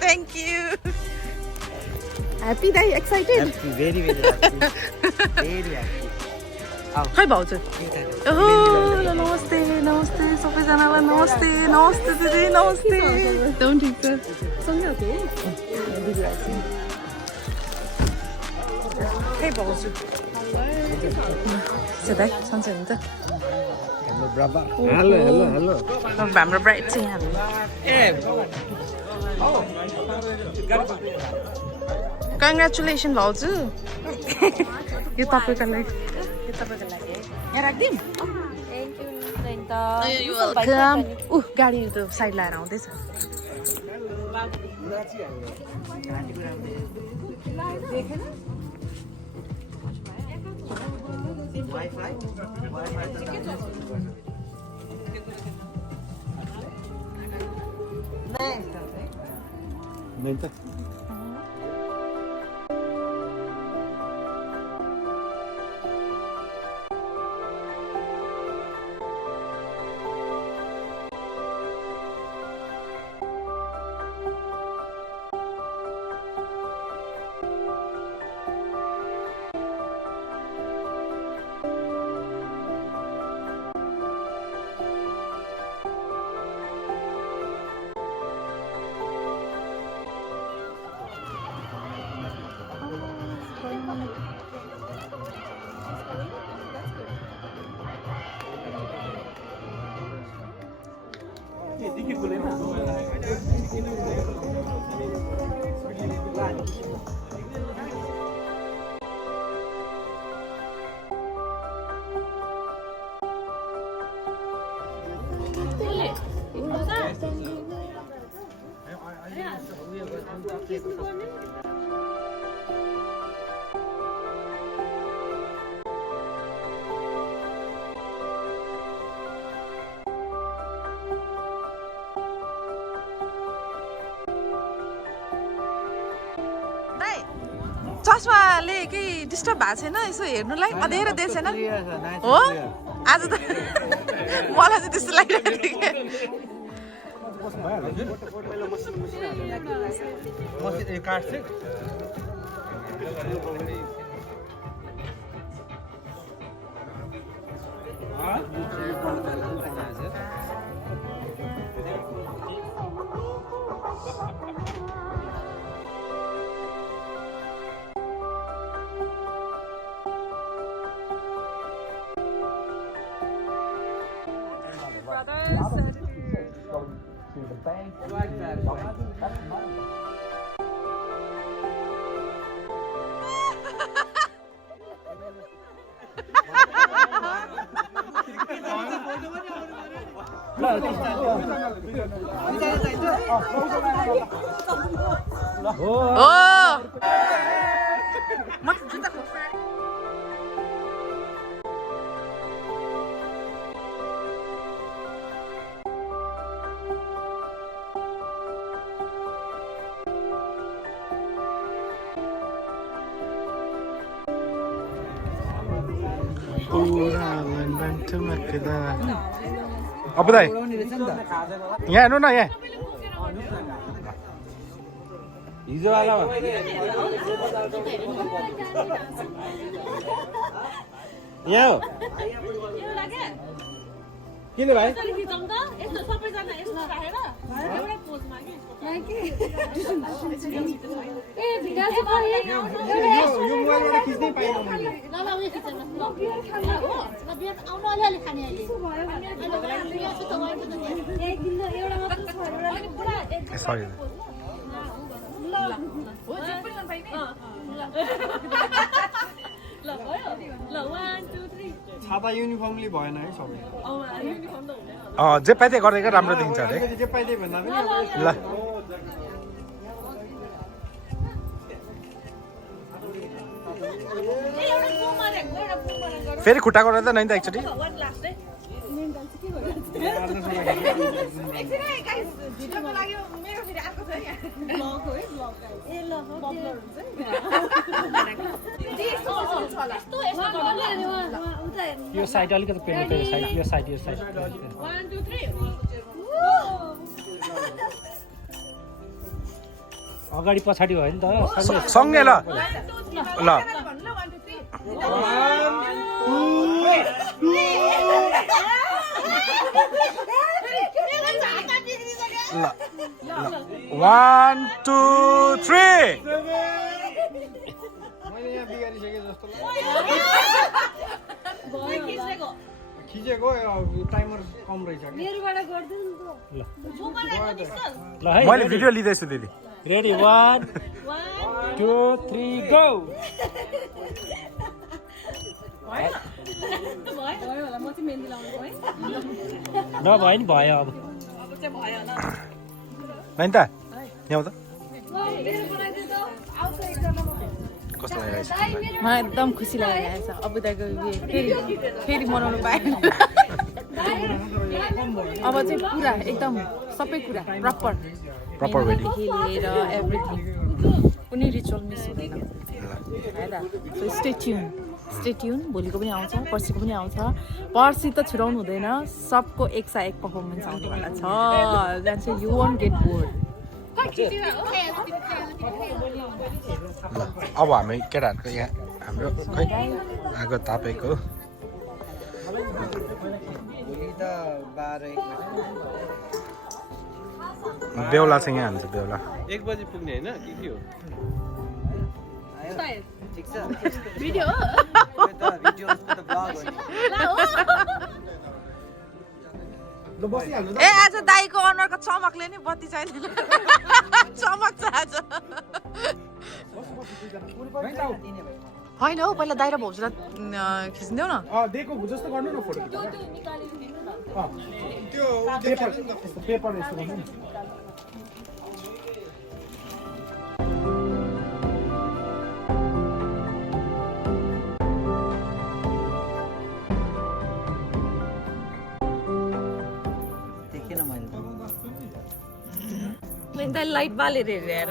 Thank you. Happy day, excited. Happy, very happy. Very happy. खै भाउजू नमस्ते नमस्ते सबैजनालाई नमस्ते नमस्ते दिदी नमस्ते एकदम ठिक छ खै भाउजू दाइ सन्चै हुन्छ Hello, brother. Hello. हाम्रो ब्राइड चाहिँ यहाँ कङ्ग्रेचुलेसन भाउजू यो तपाईँको लागि यहाँ राखिदिउँ वेलकम गाडी साइड लाएर आउँदैछ चस्माले केही डिस्टर्ब भएको छैन यसो हेर्नुलाई अँध्यारो दिएको छैन हो आज त मलाई चाहिँ त्यस्तो लागिरहेको थियो अब दाइ यहाँ हेर्नु न यहाँ हिजो वाला यहाँ हो किन भाइ सरी छाता युनिफर्मली भएन है सबै जे पाइदिए गरेको राम्रो देखिन्छ अरे जे पाइदिए भन्दा पनि ल फेरि खुट्टा गरेर त नै त एकचोटि यो साइड अलिकति पेन यो साइड 1 2 3 अगाडि पछाडि भयो नि त सँगै ल ल One, two, three. खिचेको टाइमर कम रहेछ ल है मैले भिडियो लिँदैछु दिदी रेडी 1 2 3 गो नभयो नि भयो अब होइन त यहाँ त कस्तो लागिरहेछ मलाई एकदम खुसी लागिरहेछ अब दाइको फेरि मनाउनु पाएँ अब चाहिँ पुरा एकदम सबै कुरा प्रपर वेडिङ लिएर एभ्रिथिङ कुनै रिचुअल मिस हुँदैन है त सो स्टे ट्युन भोलिको पनि आउँछ पर्सिको पनि आउँछ पर्सि त छुटाउनु हुँदैन सबको एकसा एक पर्फर्मेन्स आउनेवाला छ द्याट चाहिँ यु वन्ट गेट बोर्ड अब हामी केटाहरूको यहाँ हाम्रो खै आगो तापेको बेहुला चाहिँ यहाँ हुन्छ बेहुला 1 बजे पुग्ने हैन के हो ठीक छ भिडियो भिडियोजको त ब्लग हो नि ए आज दाइको अनुहारको चमकले नि बत्ती चाहिँदैन चमक छ आज होइन हौ पहिला दाइ र भाउजूलाई खिच्देऊ न दिएको जस्तो गर्नु न फोटो त्यो पेपर यस्तो गर्नु नि लाइट बालेर हेरेर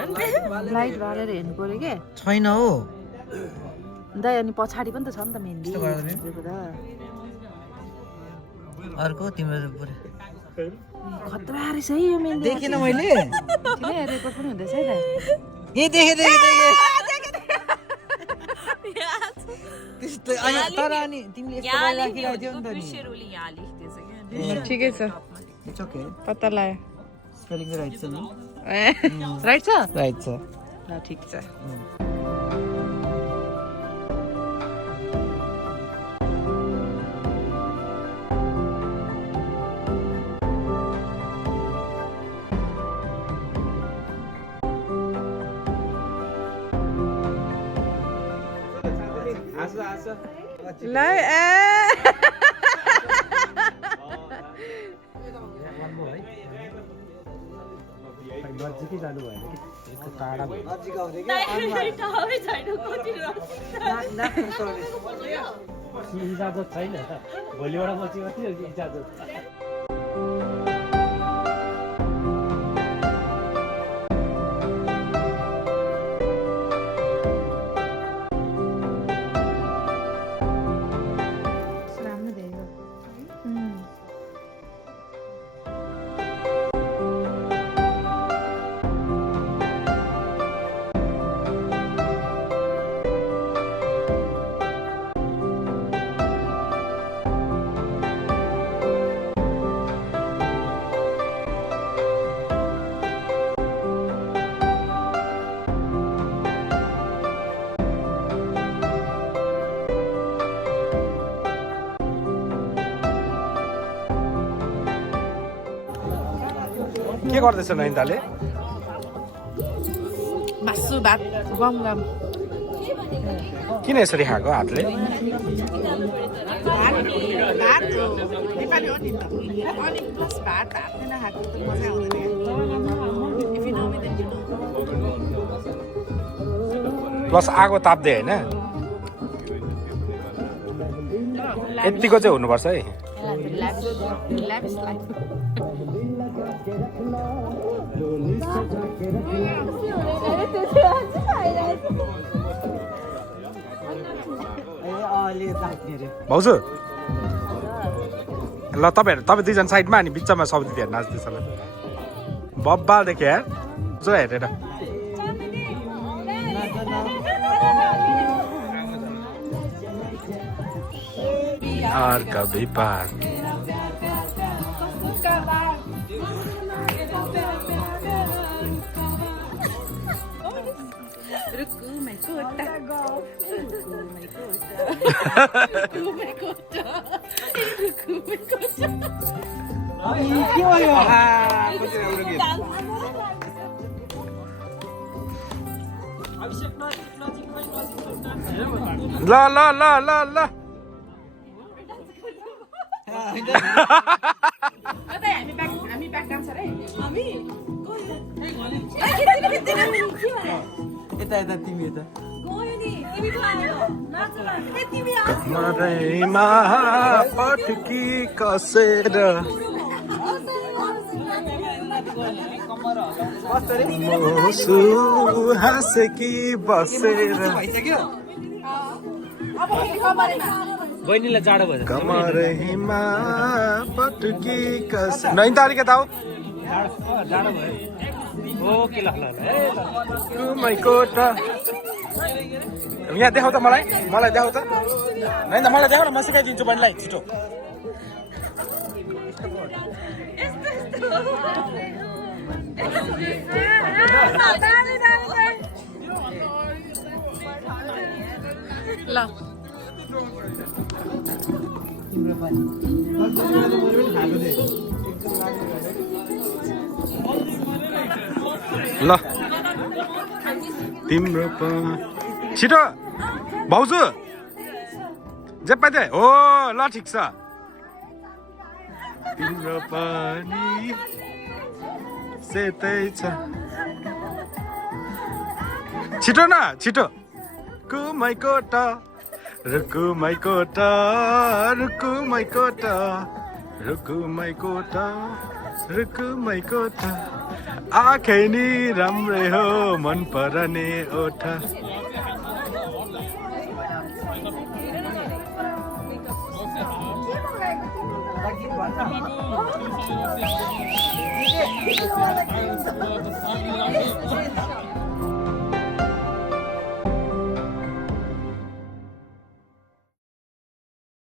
लाइट बालेर हेर्नु पर्यो के छैन हो दाइ अनि पछाडि पनि त छ नि त मेहन्दी अर्को तिम्रो पुरै खतरा रहेछ है यो मेहन्दी देखेन मैले रेकर्ड पनि हुँदैछ है ए देखे त्यस्तो तर अनि तिमीले यस्तो राखिरहेको थियौ नि त नि ठिकै छ इट्स ओके पत्ता लाग्यो स्पेलिङ राइट छ नि राइट छ राइट छ ल ठिक छ ल नजिकै जानु भएन कि यस्तो टाढा भयो इजाजत छैन भोलिबाट पछि मात्रै इजाजत छ के गर्दैछ नैन्दाले मासु भात गम किन यसरी खाएको हातले भात नेपाली हो नि त अनि प्लस भात हातले नखाएको त मजा आउँदैन प्लस आगो ताप्दै होइन यतिको चाहिँ हुनुपर्छ है भाउजू ल तपाईँ दुईजना साइडमा अनि बिचमा सब्जी दिएर नाच्दैछ ल बब्बा देखे यार जो हेरेर और कभी पार ला ला ला ला ला कमरैमा पटकी कसेर मुसु हाँसेकी बसेर बहिनीलाई जाडो भयो कमरैमा पटकी कसेर नहीं तारिक यता हो जाडो भयो ओके ल ल माइकोटा यहाँ देखाउ त मलाई देखाउ त होइन मलाई देखाउ न म सिकाइदिन्छु बहिनीलाई छिटो ल ल तिम्रो छिटो भाउजू जे पाइदे हो ल ठिक छ तिम्रो पनि सेतै छ छिटो न छिटो कुमाइकोटा रुकुमाइकोटा रुकुमाइकोटा रुकुमाइकोटा रुकुमाइकोटा आँखै नि राम्रै हो मन पर्ने ओठा